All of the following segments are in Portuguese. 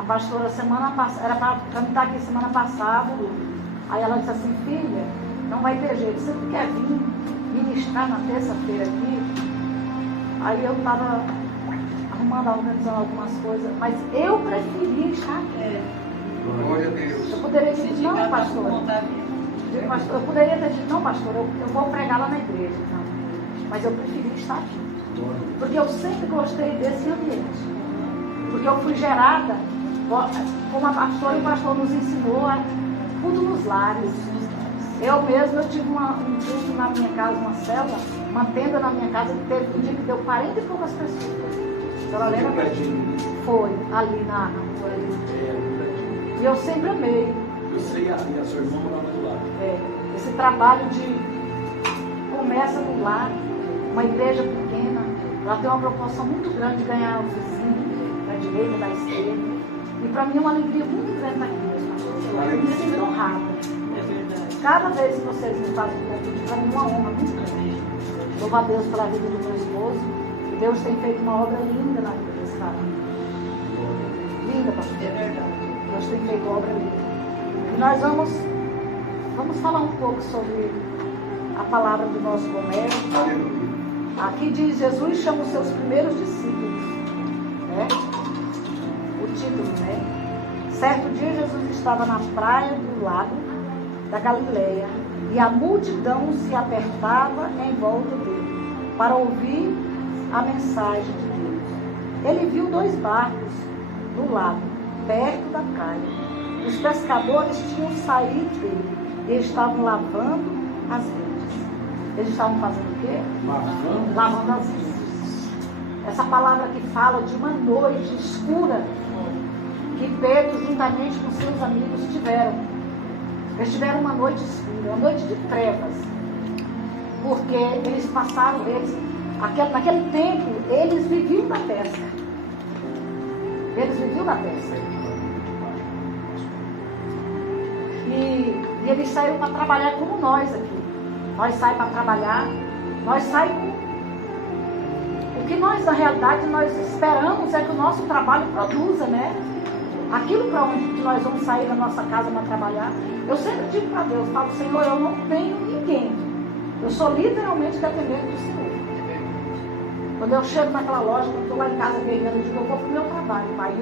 A pastora semana passada, era para me estar aqui semana passada. Aí ela disse assim, filha, não vai ter jeito, você não quer vir ministrar na terça-feira aqui? Aí eu estava arrumando, organizando algumas coisas, mas eu preferia estar aqui. Glória a Deus. Eu poderia ter dito, não, pastora. Eu poderia ter dito, não, pastor, eu vou pregar lá na igreja. Não. Mas eu preferi estar aqui. Porque eu sempre gostei desse ambiente. Porque eu fui gerada, como a pastora e o pastor nos ensinou, tudo nos lares. Eu mesma, eu tive um culto na minha casa, uma célula, uma tenda na minha casa, que teve um dia que deu 40 e poucas pessoas. Ela lembra? Foi, ali na rua. E eu sempre amei. Eu sei, a sua irmã morava do lado. Esse trabalho de começa no lar, uma igreja pequena, ela tem uma proporção muito grande de ganhar o vizinho, da direita, da esquerda. E para mim é uma alegria muito grande estar aqui, meus pastores. Eu me sinto honrada. É verdade. Cada vez que vocês me fazem um convite, para mim é uma honra muito grande. Louvo a Deus pela vida do meu esposo. E Deus tem feito uma obra linda na vida desse cara. Linda, pastor. É verdade. Deus tem feito obra linda. E nós vamos falar um pouco sobre a palavra do nosso comércio. Aqui diz, Jesus chama os seus primeiros discípulos. Né? O título, né? Certo dia Jesus estava na praia do lago da Galileia e a multidão se apertava em volta dele para ouvir a mensagem de Deus. Ele viu 2 barcos no lago, perto da praia. Os pescadores tinham saído dele e estavam lavando as redes. Eles estavam fazendo o quê? Lavando as redes. Essa palavra que fala de uma noite escura que Pedro, juntamente com seus amigos, tiveram. Eles tiveram uma noite escura, uma noite de trevas. Porque eles passaram, naquele tempo, eles viviam da pesca. Eles viviam da pesca. E eles saíram para trabalhar como nós aqui. Nós saímos para trabalhar, nós saímos. O que nós, na realidade, nós esperamos é que o nosso trabalho produza, né? Aquilo para onde nós vamos sair da nossa casa para trabalhar. Eu sempre digo para Deus, falo, Senhor, eu não tenho ninguém. Eu sou literalmente dependente do Senhor. Quando eu chego naquela loja, quando eu estou lá em casa guerreando, eu digo, eu vou para o meu trabalho, pai.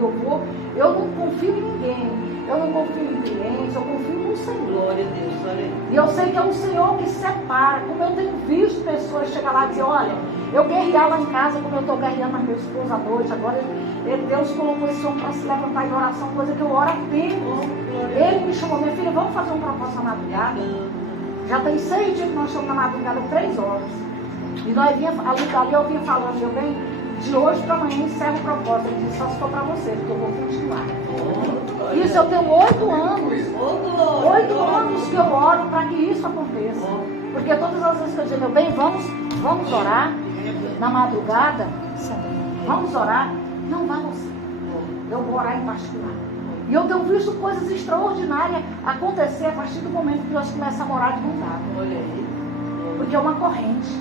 Eu não confio em ninguém. Eu não confio em clientes, eu confio no Senhor. Glória a Deus, olha aí. E eu sei que é o Senhor que separa. Como eu tenho visto pessoas chegar lá e dizer, olha, eu guerreava em casa como eu estou guerreando na minha esposa à noite. Agora Deus colocou esse homem para se levantar em oração, coisa que eu oro há tempo. Ele me chamou, minha filha, vamos fazer um propósito na madrugada? Já tem 6 dias que nós estamos na madrugada, 3 horas. E nós ali eu vinha falando, meu bem, de hoje para amanhã encerra o propósito. Ele disse, só se for para você, porque eu vou continuar. Isso eu tenho 8 anos. 8 anos que eu oro para que isso aconteça. Porque todas as vezes que eu digo, meu bem, vamos orar na madrugada. Vamos orar. Não vamos. Eu vou orar em particular. E eu tenho visto coisas extraordinárias acontecer a partir do momento que nós começamos a morar de vontade. Porque é uma corrente.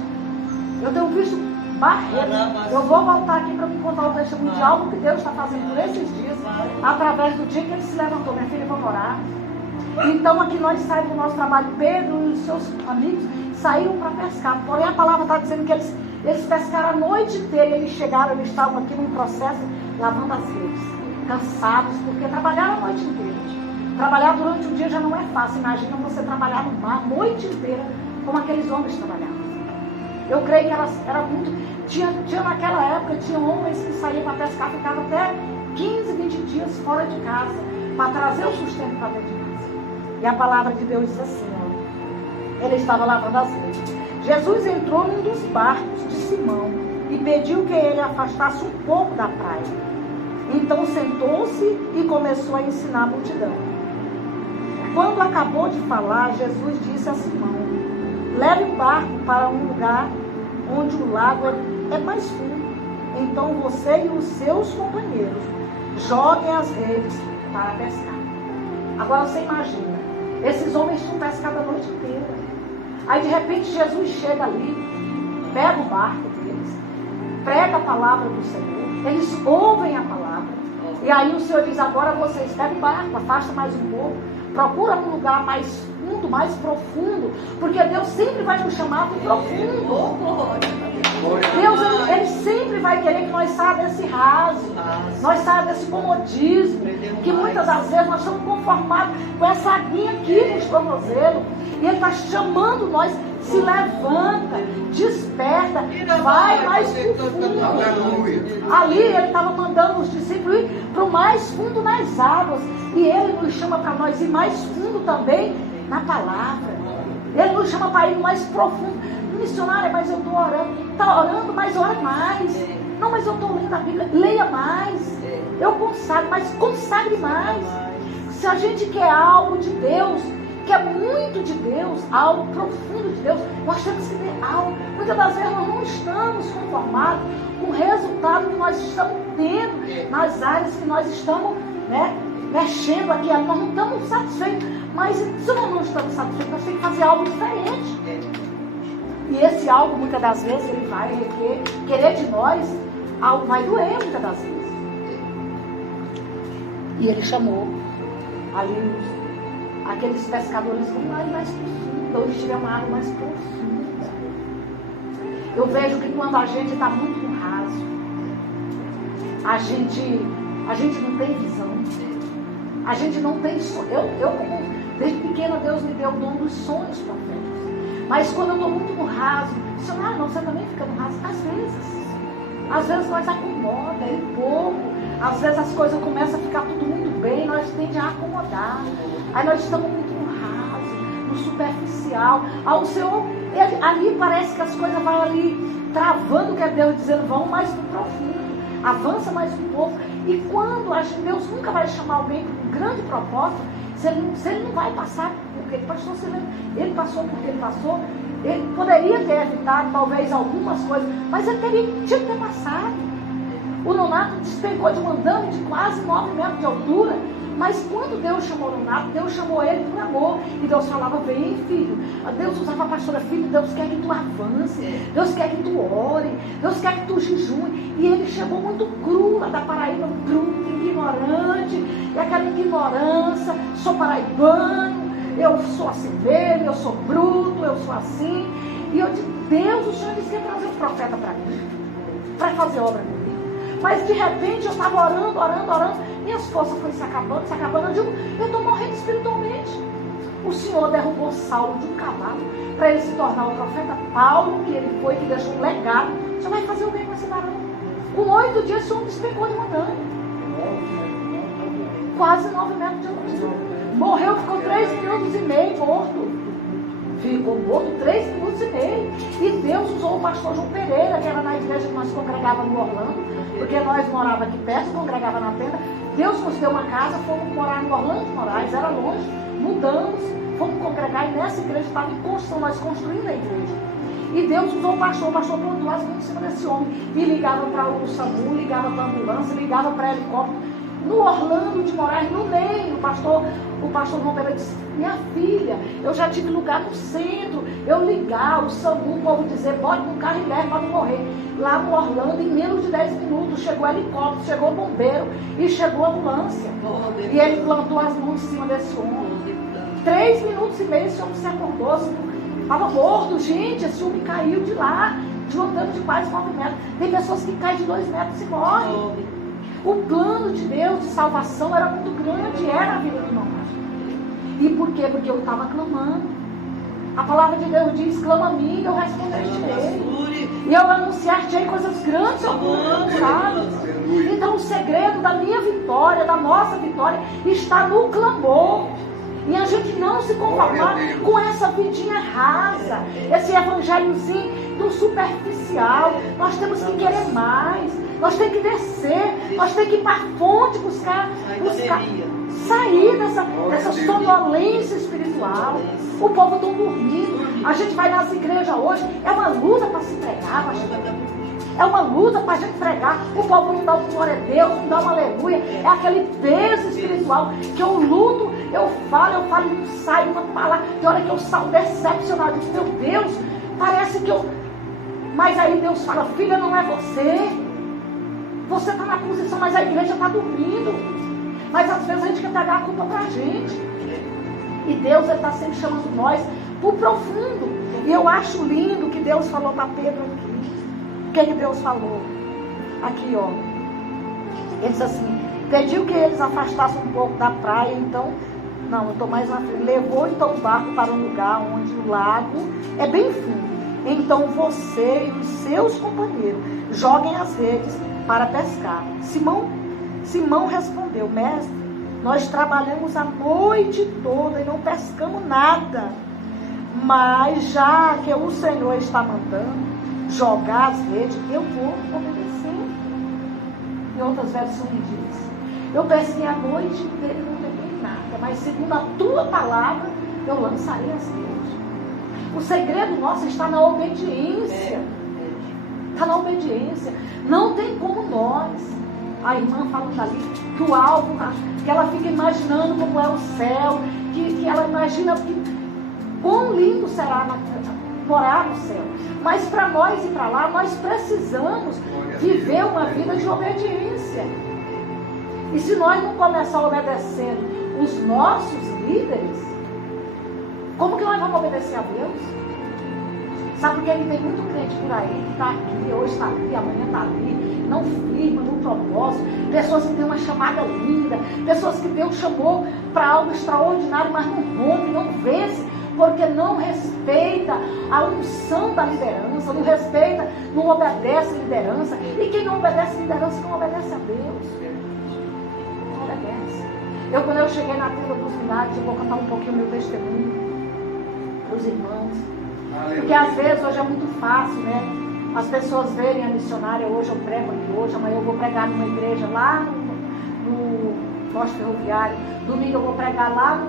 Eu tenho visto barreiras. Eu vou voltar aqui para me contar o testemunho de algo que Deus está fazendo por esses dias, através do dia que ele se levantou. Minha filha, vamos orar. Então aqui nós saímos do nosso trabalho. Pedro e os seus amigos saíram para pescar. Porém a palavra está dizendo que eles pescaram a noite inteira. Eles chegaram, eles estavam aqui num processo lavando as redes, cansados, porque trabalharam a noite inteira. Trabalhar durante o dia já não é fácil. Imagina você trabalhar no mar a noite inteira como aqueles homens trabalhavam. Eu creio que era muito. Tinha naquela época, tinha homens que saíam para pescar, ficavam até 15, 20 dias fora de casa, para trazer o sustento para dentro de casa. E a palavra de Deus diz assim, ó, ele estava lavando as redes. Jesus entrou num dos barcos de Simão e pediu que ele afastasse um pouco da praia. Então sentou-se e começou a ensinar a multidão. Quando acabou de falar, Jesus disse a Simão, leve o barco para um lugar onde o lago é mais fundo. Então você e os seus companheiros joguem as redes para pescar. Agora você imagina, esses homens tinham pescado a noite inteira. Aí de repente Jesus chega ali, pega o barco deles, prega a palavra do Senhor, eles ouvem a palavra, E aí o Senhor diz, agora vocês pegam o barco, afasta mais um pouco, procura um lugar mais fundo, mais profundo, porque Deus sempre vai nos chamar para o profundo. Deus, Ele sempre vai querer que nós saiamos desse raso, nós saiamos desse comodismo, que muitas das vezes nós estamos conformados com essa aguinha aqui nos tornozelos, e Ele está chamando nós, se levanta, desperta, vai mais profundo. Ali Ele estava mandando os discípulos ir para o mais fundo nas águas, e Ele nos chama para nós ir mais fundo também na palavra. Ele nos chama para ir mais profundo. Missionária, mas eu estou orando. Está orando, mas ore mais. Não, mas eu estou lendo a Bíblia. Leia mais. Eu consagro, mas consagre mais. Se a gente quer algo de Deus, quer muito de Deus, algo profundo de Deus, nós temos que ter algo. Muitas das vezes nós não estamos conformados com o resultado que nós estamos tendo nas áreas que nós estamos, mexendo aqui. Nós não estamos satisfeitos. Mas se nós não estamos satisfeitos, nós temos que fazer algo diferente. E esse algo, muitas das vezes, ele vai querer de nós, algo vai doer muitas das vezes. E ele chamou ali aqueles pescadores, vão lá mais profundo, onde tiver uma água mais profunda. Eu vejo que quando a gente está muito no raso, a gente não tem visão, a gente não tem sonho. Eu como desde pequena, Deus me deu o dom dos sonhos proféticos. Mas quando eu estou muito no raso, você também fica no raso? Às vezes nós acomoda um pouco, às vezes as coisas começam a ficar tudo muito bem, nós tendemos a acomodar. Aí nós estamos muito no raso, no superficial. O Senhor, ali parece que as coisas vão ali travando, que é Deus dizendo, vão mais no profundo, avança mais um pouco. E quando Deus nunca vai chamar alguém com um grande propósito, se ele não vai passar porque ele passou, ele passou porque ele passou, ele poderia ter evitado talvez algumas coisas, mas ele tinha que ter passado. O Nonato despencou de um andame de quase 9 metros de altura, mas quando Deus chamou o Nonato, Deus chamou ele por amor, e Deus falava, vem filho. Deus usava a pastora, filho, Deus quer que tu avance, Deus quer que tu ore, Deus quer que tu jejue. E ele chegou muito cru lá da Paraíba, cru, ignorante, e aquela ignorância, sou paraibano, eu sou assim mesmo, eu sou bruto, eu sou assim. E eu disse, Deus, o Senhor disse que ia trazer um profeta para mim, para fazer obra comigo. Mas de repente eu estava orando, minhas forças foram se acabando. Eu digo, eu estou morrendo espiritualmente. O Senhor derrubou Saulo de um cavalo para ele se tornar o profeta Paulo, que ele foi, que deixou um legado. O Senhor vai fazer o bem com esse varão. Com 8 dias o Senhor despegou de um andame. Quase 9 metros de altura. Morreu, ficou 3 minutos e meio morto. Ficou morto 3 minutos e meio. E Deus usou o pastor João Pereira, que era na igreja que nós congregávamos no Orlando, porque nós morávamos aqui perto, congregava na tenda. Deus nos deu uma casa, fomos morar no Orlando de Moraes, era longe, mudamos, fomos congregar, e nessa igreja estava em construção, nós construindo a igreja. E Deus usou o pastor plantou as mãos em cima desse homem, e ligava para o SAMU, ligava para a ambulância, ligava para helicóptero. No Orlando de Moraes, no meio, o pastor João Pereira disse, minha filha, eu já tive lugar no centro, eu ligar, o SAMU, o povo dizer, bote no carro e leve para não morrer. Lá no Orlando, em menos de 10 minutos, chegou helicóptero, chegou bombeiro e chegou a ambulância. E ele plantou as mãos em cima desse homem. 3 minutos e meio, esse homem se acordou, estava morto, gente, esse homem caiu de lá, de um andame de quase 9 metros. Tem pessoas que caem de 2 metros e morrem. O plano de Deus de salvação era muito grande, era a vida do Nonato. E por quê? Porque eu estava clamando. A palavra de Deus diz, clama a mim e eu responderei. E eu anunciar-te coisas grandes ao mundo, sabe? Então o segredo da minha vitória, da nossa vitória, está no clamor. E a gente não se conformar com essa vidinha rasa, esse evangelhozinho do superficial. Nós temos que querer mais, nós temos que descer, nós temos que ir para a fonte buscar sair dessa sonolência espiritual. O povo está dormindo. A gente vai nas igrejas hoje, é uma luta para se pregar, é uma luta para a gente pregar. O povo não dá um glória a Deus, não dá uma aleluia. É aquele peso espiritual que eu luto, eu falo e não sai uma palavra. Tem hora que eu saio decepcionado. Eu digo, meu Deus, parece que eu... Mas aí Deus fala, filha, não é você. Você está na posição, mas a igreja está dormindo. Mas às vezes a gente quer pegar a culpa para a gente. E Deus está sempre chamando nós para o profundo. E eu acho lindo que Deus falou para Pedro aqui. O que Deus falou? Aqui, ó. Ele diz assim, pediu que eles afastassem um pouco da praia, então, não, eu estou mais na frente. Levou então o barco para um lugar onde o lago é bem fundo. Então você e os seus companheiros joguem as redes para pescar. Simão respondeu, mestre, nós trabalhamos a noite toda e não pescamos nada. Mas já que o Senhor está mandando jogar as redes, eu vou obedecer. Em outras versões diz, eu pesquei a noite inteira e não peguei nada, mas segundo a tua palavra, eu lançarei as redes. O segredo nosso está na obediência. Está na obediência. Não tem como nós. A irmã falando ali que o alvo, que ela fica imaginando como é o céu, que ela imagina quão lindo será morar no céu. Mas para nós ir para lá, nós precisamos viver uma vida de obediência. E se nós não começarmos obedecendo os nossos líderes, como que nós vamos obedecer a Deus? Sabe porque ele tem muito crente por aí que está aqui, hoje está ali, amanhã está ali, não firma no propósito, pessoas que têm uma chamada linda, pessoas que Deus chamou para algo extraordinário, mas não rompe, não vence, porque não respeita a unção da liderança, não respeita, não obedece a liderança. E quem não obedece a liderança não obedece a Deus. Não obedece. Quando eu cheguei na tenda dos milagres, eu vou contar um pouquinho o meu testemunho para os irmãos. Porque às vezes hoje é muito fácil, né? As pessoas verem a missionária, hoje eu prego aqui, hoje, amanhã eu vou pregar numa igreja lá no posto ferroviário, domingo eu vou pregar lá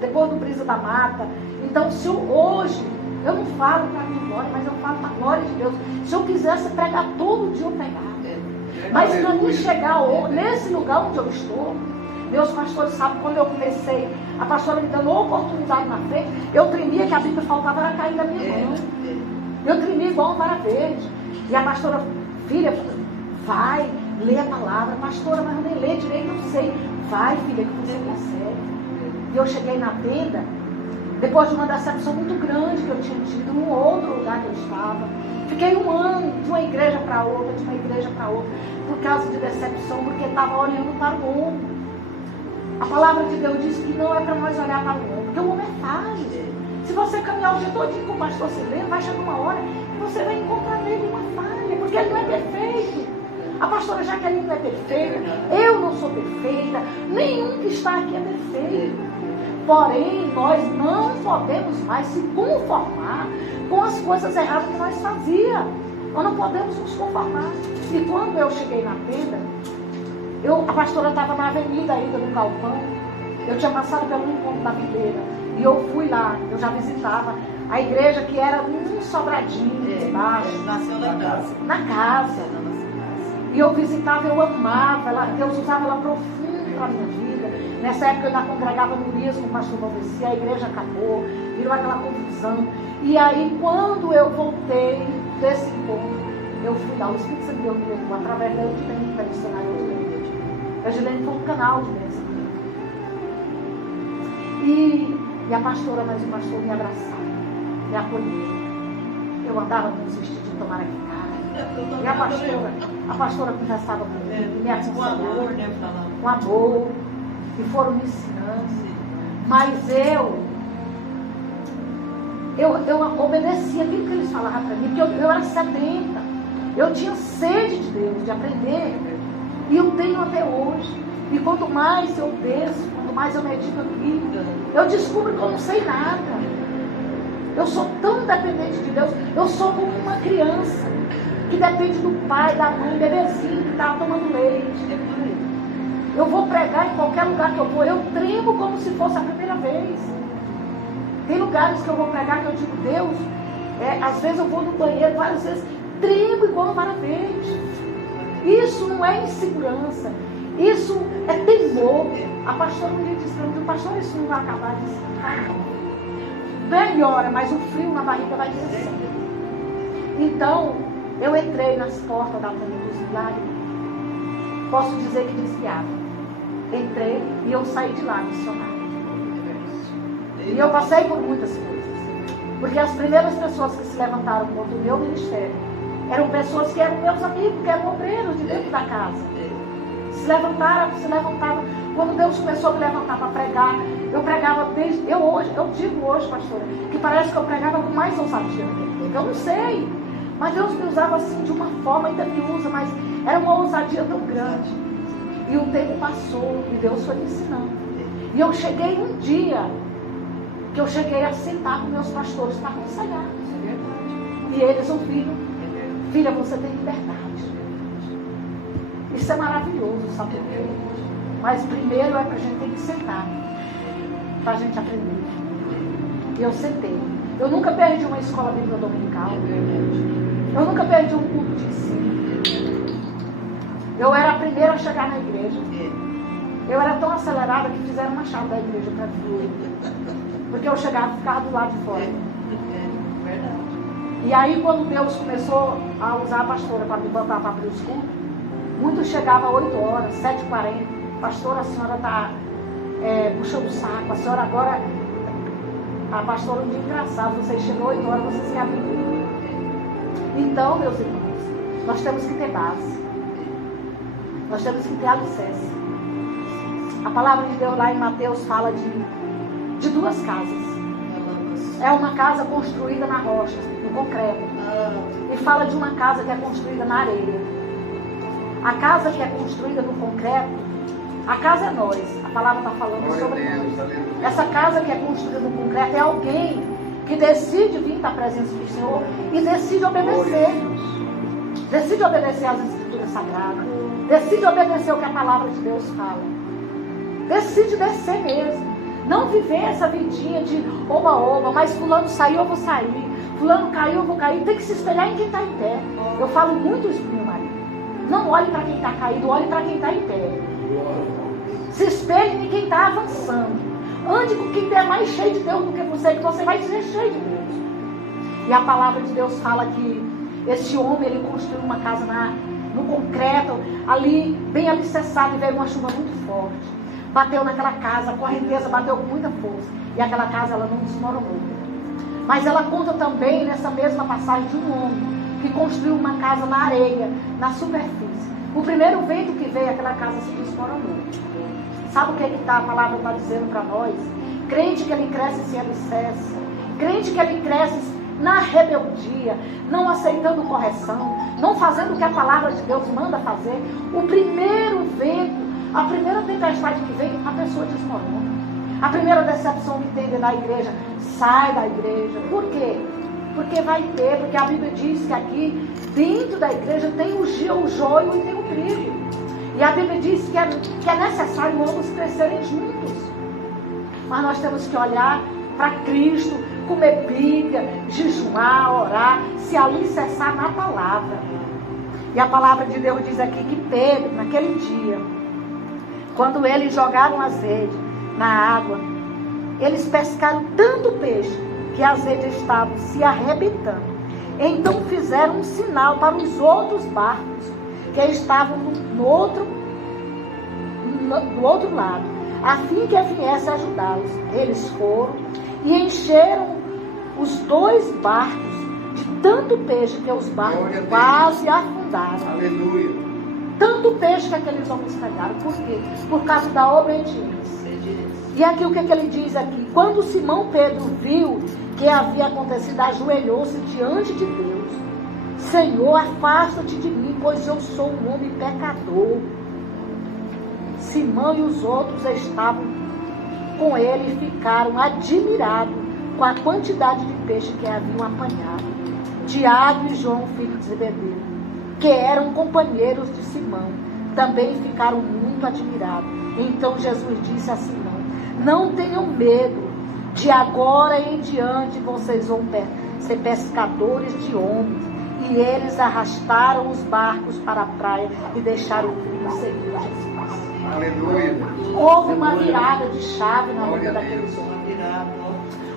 depois do Brisa da Mata. Então, se hoje, eu não falo para a minha glória, mas eu falo para a glória de Deus. Se eu quisesse pregar todo dia, eu pregava. Mas para mim chegar nesse lugar onde eu estou, meus pastores sabem, quando eu comecei, a pastora me dando oportunidade na frente, eu tremia que a Bíblia faltava era cair da minha mão. Eu tremia igual uma vara verde. E a pastora, filha, vai, lê a palavra. Pastora, mas eu nem lê direito, não sei. Vai, filha, que você consegue. E eu cheguei na tenda, depois de uma decepção muito grande que eu tinha tido num outro lugar que eu estava. Fiquei um ano de uma igreja para outra, de uma igreja para outra, por causa de decepção, porque estava olhando para o homem. A palavra de Deus diz que não é para nós olhar para o homem, porque o homem é falho. Se você caminhar o dia todo com o pastor Sileno, vai chegar uma hora que você vai encontrar nele uma falha, porque ele não é perfeito. A pastora Jaqueline não é perfeita, eu não sou perfeita, nenhum que está aqui é perfeito. Porém, nós não podemos mais se conformar com as coisas erradas que nós fazíamos. Nós não podemos nos conformar. E quando eu cheguei na tenda, a pastora estava na avenida ainda, no galpão. Eu tinha passado pelo encontro da videira. E eu fui lá, eu já visitava a igreja que era um sobradinho embaixo. Nasceu na casa. Na casa. E eu visitava, eu amava ela, Deus usava ela profundo para a minha vida. Nessa época eu ainda congregava no Urias com o pastor Valdeci, a igreja acabou, virou aquela confusão. E aí quando eu voltei desse encontro, eu fui lá, o Espírito Santo me levou através da Edilene, que era missionária Edilene. A Edilene foi um canal de bênção. E a pastora, mas o pastor me abraçava, me acolheu. Eu andava com os vestidos de tomar aqui cara. E a pastora conversava comigo, me aconselhava. Com amor. E foram me ensinando. Mas eu obedecia aquilo que eles falavam para mim, porque eu era sedenta. Eu tinha sede de Deus, de aprender. E eu tenho até hoje. E quanto mais eu penso, quanto mais eu medito aqui, eu descubro que eu não sei nada. Eu sou tão dependente de Deus. Eu sou como uma criança que depende do pai, da mãe, bebezinho que está tomando leite. Eu vou pregar em qualquer lugar que eu vou, eu tremo como se fosse a primeira vez. Tem lugares que eu vou pregar que eu digo, Deus, às vezes eu vou no banheiro, várias vezes, tremo igual uma vara verde. Isso não é insegurança, isso é temor. A pastora um dia disse para mim, pastor, isso não vai acabar disso. Melhora, mas o frio na barriga vai descer. Então, Eu entrei nas portas da Tenda dos Milagres. Posso dizer que desviava. Entrei e eu saí de lá missionária. E eu passei por muitas coisas. Porque as primeiras pessoas que se levantaram contra o meu ministério eram pessoas que eram meus amigos, que eram obreiros de dentro da casa. Se levantaram. Quando Deus começou a me levantar para pregar, eu pregava desde... Eu digo hoje, pastora, que parece que eu pregava com mais ousadia naquele tempo. Eu não sei. Mas Deus me usava assim de uma forma, ainda me usa, mas era uma ousadia tão grande. E o tempo passou e Deus foi me ensinando. E eu cheguei um dia que eu cheguei a sentar com meus pastores para aconselhar. E eles ouviram: filha, você tem liberdade. Isso é maravilhoso, sabe por quê? Mas primeiro é para a gente ter que sentar, para a gente aprender. E eu sentei. Eu nunca perdi uma escola bíblica dominical. Eu nunca perdi um culto de ensino. Eu era a primeira a chegar na igreja. Eu era tão acelerada que fizeram uma chave da igreja para mim. Porque eu chegava e ficava do lado de fora. E aí quando Deus começou a usar a pastora para me botar para abrir os cultos, muitos chegavam às 8 horas, 7h40. Pastora, a senhora está puxando o saco. A senhora agora... A pastora um dia engraçado, vocês chegam 8 horas, vocês se abriram. Então, meus irmãos, nós temos que ter base. Nós temos que ter alicerce. A palavra de Deus lá em Mateus fala de 2 casas. É uma casa construída na rocha, no concreto. E fala de uma casa que é construída na areia. A casa que é construída no concreto, a casa é nós. A palavra está falando sobre nós. Essa casa que é construída no concreto é alguém que decide vir para a presença do Senhor e decide obedecer. Decide obedecer às Escrituras Sagradas. Decide obedecer o que a palavra de Deus fala. Decide descer mesmo. Não viver essa vidinha de oba-oba, mas fulano saiu, eu vou sair. Fulano caiu, eu vou cair. Tem que se espelhar em quem está em pé. Eu falo muito isso para o meu marido. Não olhe para quem está caído, olhe para quem está em pé. Se espelhe em quem está avançando. Ande com quem é mais cheio de Deus do que você vai ser cheio de Deus. E a palavra de Deus fala que esse homem, ele construiu uma casa no concreto, ali, bem alicerçado, e veio uma chuva muito forte. Bateu naquela casa, a correnteza bateu com muita força. E aquela casa, ela não desmoronou. Mas ela conta também, nessa mesma passagem, de um homem que construiu uma casa na areia, na superfície. O primeiro vento que veio, aquela casa se desmoronou. Sabe o que a palavra está dizendo para nós? Crente que ele cresce sem alicerce. Crente que ele cresce na rebeldia, não aceitando correção, não fazendo o que a palavra de Deus manda fazer. O primeiro vento, a primeira tempestade que vem, a pessoa desmorona. A primeira decepção que tem dentro da igreja, sai da igreja. Por quê? Porque vai ter, porque a Bíblia diz que aqui, dentro da igreja, tem o joio e tem o trigo. E a Bíblia diz que é necessário ambos crescerem juntos. Mas nós temos que olhar para Cristo, comer Bíblia, jejuar, orar, se alicerçar na palavra. E a palavra de Deus diz aqui que Pedro, naquele dia, quando eles jogaram as redes na água, eles pescaram tanto peixe que as redes estavam se arrebentando. Então fizeram um sinal para os outros barcos que estavam do outro lado, a fim que viesse ajudá-los. Eles foram e encheram os 2 barcos de tanto peixe que os barcos quase afundaram. Aleluia. Tanto peixe que aqueles homens pegaram. Por quê? Por causa da obediência. E aqui o que ele diz aqui? Quando Simão Pedro viu que havia acontecido, ajoelhou-se diante de Deus. Senhor, afasta-te de mim, pois eu sou um homem pecador. Simão e os outros estavam com ele e ficaram admirados com a quantidade de peixe que haviam apanhado. Tiago e João, filho de Zebedeu, que eram companheiros de Simão, também ficaram muito admirados. Então Jesus disse a Simão: não tenham medo, de agora em diante vocês vão ser pescadores de homens. E eles arrastaram os barcos para a praia e deixaram tudo seguir Jesus. Aleluia. Houve uma virada de chave na vida daqueles homens.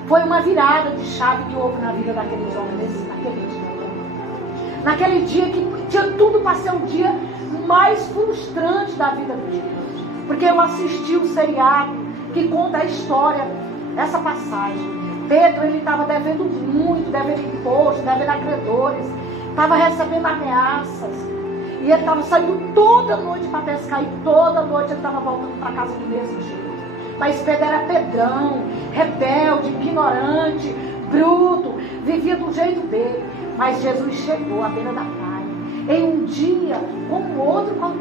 Foi uma virada de chave que houve na vida daqueles homens naquele dia. Naquele dia que tinha tudo para ser um dia mais frustrante da vida dele. Porque eu assisti o seriado que conta a história, essa passagem. Pedro, ele estava devendo muito, devendo imposto, devendo a credores, estava recebendo ameaças. E ele estava saindo toda noite para pescar, e toda noite ele estava voltando para casa do mesmo jeito. Mas Pedro era Pedrão, rebelde, ignorante, bruto, vivia do jeito dele. Mas Jesus chegou à beira da praia, em um dia como outro qualquer,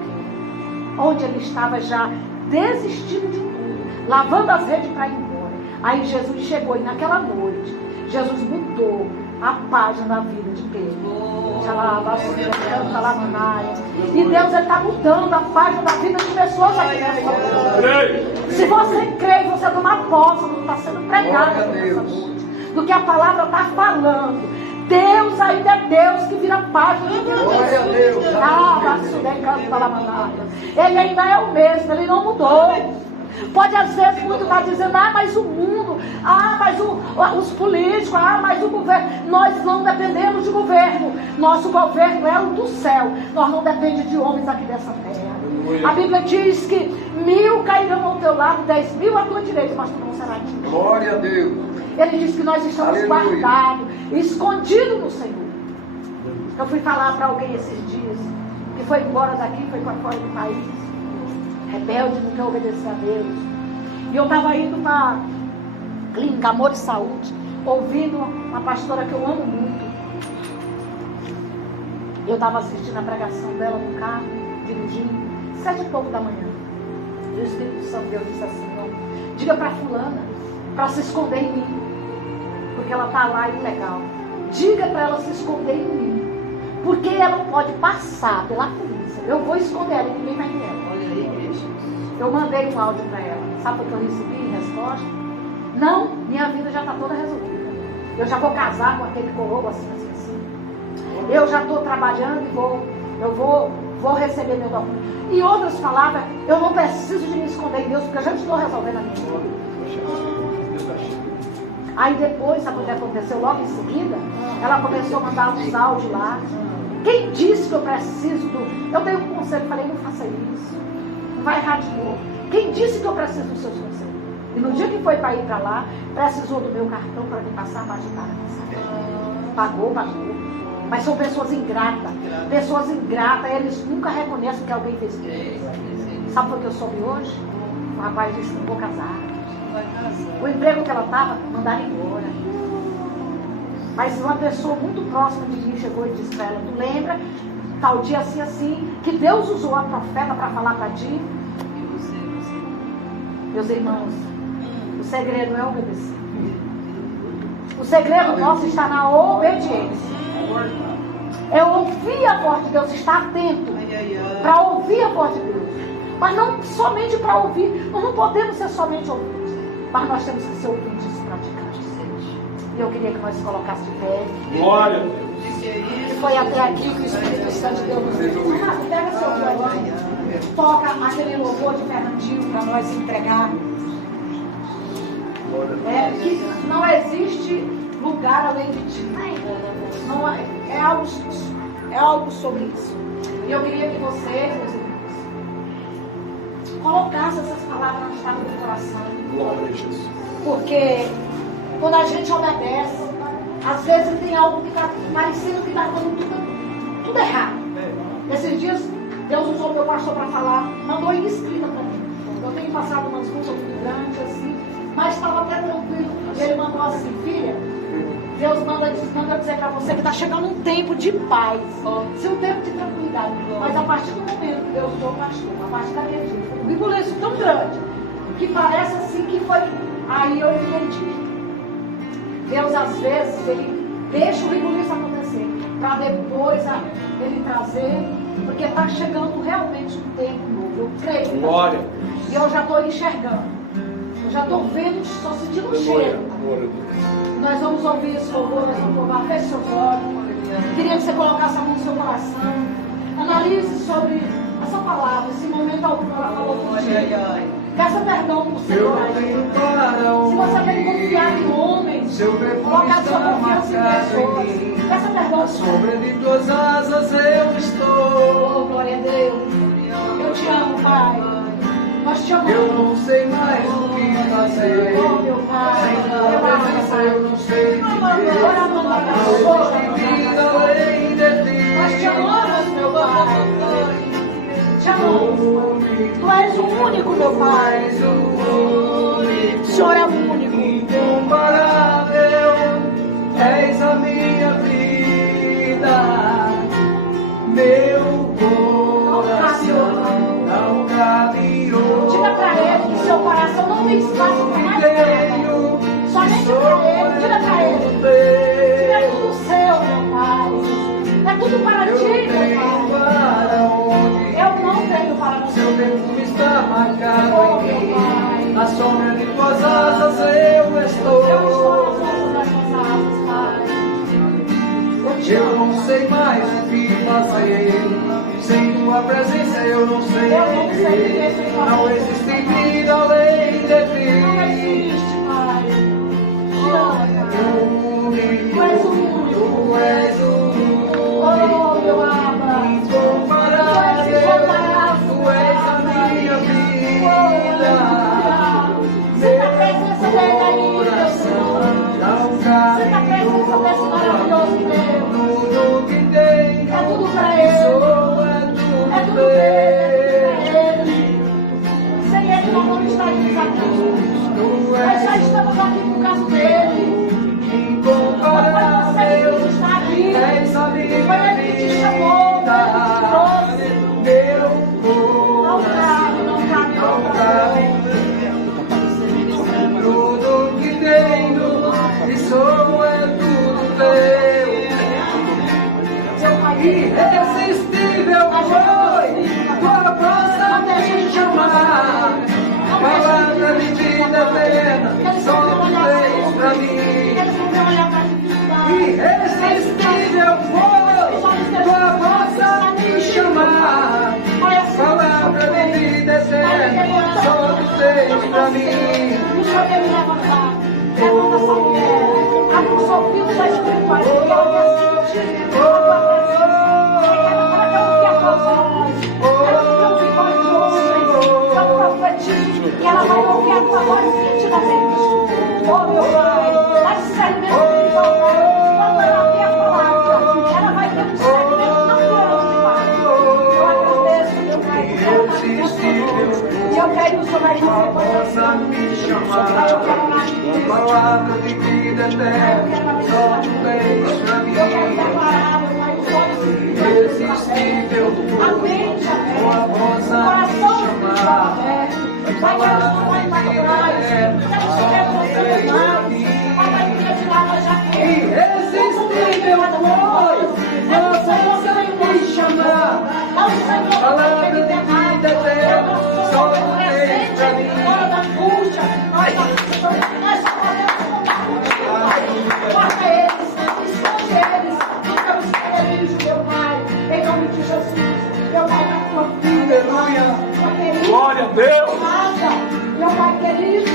onde ele estava já desistindo de tudo, lavando as redes para ir embora. Aí Jesus chegou, e naquela noite, Jesus mudou a página da vida de Pedro. E Deus está mudando a página da vida de pessoas aqui nessa noite. Se você crê e você tomar posse do que está sendo pregado nessa noite, do que a palavra está falando, Deus ainda é Deus que vira página de vida. Ele ainda é o mesmo, ele não mudou. Pode às vezes muito estar dizendo, mas o mundo, mas os políticos, mas o governo. Nós não dependemos de governo. Nosso governo é o do céu. Nós não dependemos de homens aqui dessa terra. A Bíblia diz que 1000 cairão ao teu lado, 10.000 à tua direita, mas tu não serás atingido. Glória a Deus. Ele diz que nós estamos guardados, escondidos no Senhor. Eu fui falar para alguém esses dias, que foi embora daqui, foi para fora do país, rebelde, não quer obedecer a Deus. E eu estava indo para a clínica Amor e Saúde, ouvindo uma pastora que eu amo muito. Eu estava assistindo a pregação dela no carro, dirigindo, 7 e pouco da manhã. E o Espírito Santo Deus disse assim, diga para fulana, para se esconder em mim, porque ela está lá ilegal. Diga para ela se esconder em mim, porque ela pode passar pela polícia. Eu vou esconder ela e ninguém vai ver ela. Olha aí, igreja. Eu mandei um áudio para ela. Sabe o que eu recebi em resposta? Não, minha vida já está toda resolvida. Eu já vou casar com aquele coroa assim. Eu já estou trabalhando e eu vou receber meu documento. Em outras palavras, eu não preciso de me esconder em Deus, porque eu já estou resolvendo a minha vida. Aí depois, sabe o que aconteceu? Logo em seguida, ela começou a mandar uns áudios lá. Quem disse que eu preciso do... Eu dei um conselho, falei, não faça isso. Não vai errar de novo. Quem disse que eu preciso dos seus conselhos? E no dia que foi para ir para lá, precisou do meu cartão para me passar mais de para pagou. Mas são pessoas ingratas. Pessoas ingratas, eles nunca reconhecem que alguém fez isso. Sabe o que eu soube hoje? O rapaz disse, não vou casar. O emprego que ela estava, mandaram embora. Mas uma pessoa muito próxima de mim chegou e disse para ela, tu lembra, tal dia assim, que Deus usou a profeta para falar para ti? Meus irmãos, o segredo não é obedecer. O segredo nosso está na obediência. É ouvir a voz de Deus, estar atento para ouvir a voz de Deus. Mas não somente para ouvir, nós não podemos ser somente ouvintes, mas nós temos que ser ouvintes praticantes. E eu queria que nós colocássemos de pé. Glória a Deus. E foi até aqui que o Espírito Santo de Deus nos deu. Pega seu violão, toca aquele louvor de Fernandinho para nós entregar. Que não existe lugar além de ti. Não é algo sobre isso. E eu queria que você, meus irmãos, colocasse essas palavras na chave do coração. Glória a Jesus. Porque quando a gente obedece, às vezes tem algo que está parecendo que está dando tudo errado. Esses dias, Deus usou meu pastor para falar, mandou em escrita para mim. Eu tenho passado umas lutas muito grandes assim, mas estava até tranquilo. E ele mandou assim, filha, Deus manda dizer para você que está chegando um tempo de paz, um tempo de tranquilidade. Mas a partir do momento que Deus usou o pastor, a partir daquele dia, foi um ribuliço tão grande, que parece assim que foi. Aí eu entendi. Deus às vezes, ele deixa o ribuliço acontecer, para depois ele trazer, porque está chegando realmente um tempo novo. Eu creio. Glória. E eu já estou enxergando. Eu já estou vendo, estou sentindo o cheiro. Nós vamos ouvir esse louvor, nós vamos louvar. Feche seus olhos. Queria que você colocasse a mão no seu coração. Analise sobre essa palavra, esse momento algum ela falou contigo. Peça perdão por Senhor. Se você tem que confiar em homens, Seu perfume Colocar está sua confiança em marcado pessoas. em mim. Peça perdão. À sombra de tuas asas eu estou. Oh, glória a Deus. Eu te amo, Pai. Nós te amamos. Eu não sei mais o que fazer. Oh, meu Pai. Sem tua presença eu não sei viver. Ora, mamãe, Não existe vida além de ti. nós te amamos, meu Pai. Te amamos. Tu és o único, meu Pai. És o único, O Senhor é o único. incomparável, és a minha vida, meu coração não cabe outro. Diga para ele que seu coração não tem espaço para mais nada. Somente para ele. Diga para ele. Que é tudo seu, meu Pai. É tudo para Eu ti, meu tenho Pai. para onde Eu não tenho para você. seu perfume está marcado Oh, em meu mim. Pai. Na sombra de tuas asas eu Eu estou estou. nas asas das tuas asas, Pai. Eu te Eu amo. não sei mais o que fazer. Sem tua presença eu não sei Eu não sei viver sem tua Não presença. existe vida além de Não ti. existe, Pai. Te amo, Pai. Tu és o único, tu és o Oh, único, meu Abba. incomparável, tu és a minha vida. Sinta a presença dele aí, meu Coração Senhor. não Sinta a cabe presença desse maravilhoso Deus. tudo que tenho. É tudo para ele. Sou é É tudo tudo teu. dele. Sem ele nós não estaríamos aqui. Tu Nós já és estamos aqui por causa dele. Não foi você que está aqui. és a minha Foi ele que te chamou, foi ele que te trouxe. Meu Não cabe, não cabe, não cabe. tudo que tenho e sou é tudo teu. Seu Pai. Irresistível foi tua voz me chamar. Palavra de vida eterna, só tu tens pra mim. Eles não vão olhar para a dificuldade. Irresistível foi tua voz me chamar. Palavra de vida eterna, só tu tens pra mim. O Senhor quer me levantar. Levanta essa mulher. Abre o seu filho da espiritualidade. Eu quero sentir a tua presença. Eu quero ouvir a tua voz. Eu quero ouvir a tua voz. Eu profetizo que ela vai ouvir a tua voz nitidamente. Oh, meu Pai. Dá discernimento espiritual dela. Quando ela ouvir a palavra, ela vai ter um discernimento natural, Pai. Eu agradeço, meu Pai, por ela estar aqui nesse mundo. E eu quero que o Senhor vai dizer Possa me chamar, palavra de vida eterna, só tu tens pra mim. Irresistível tua voz me chamar, palavra de vida eterna, só tu tens pra mim. Irresistível tua voz me chamar, palavra de vida eterna, só tu tens pra mim. Guarda eles, esconde eles, fica os esconderijos, meu Pai, em nome de Jesus, meu Pai, na tua vida, Aleluia. meu querido, Glória a Deus. nada, meu Pai querido,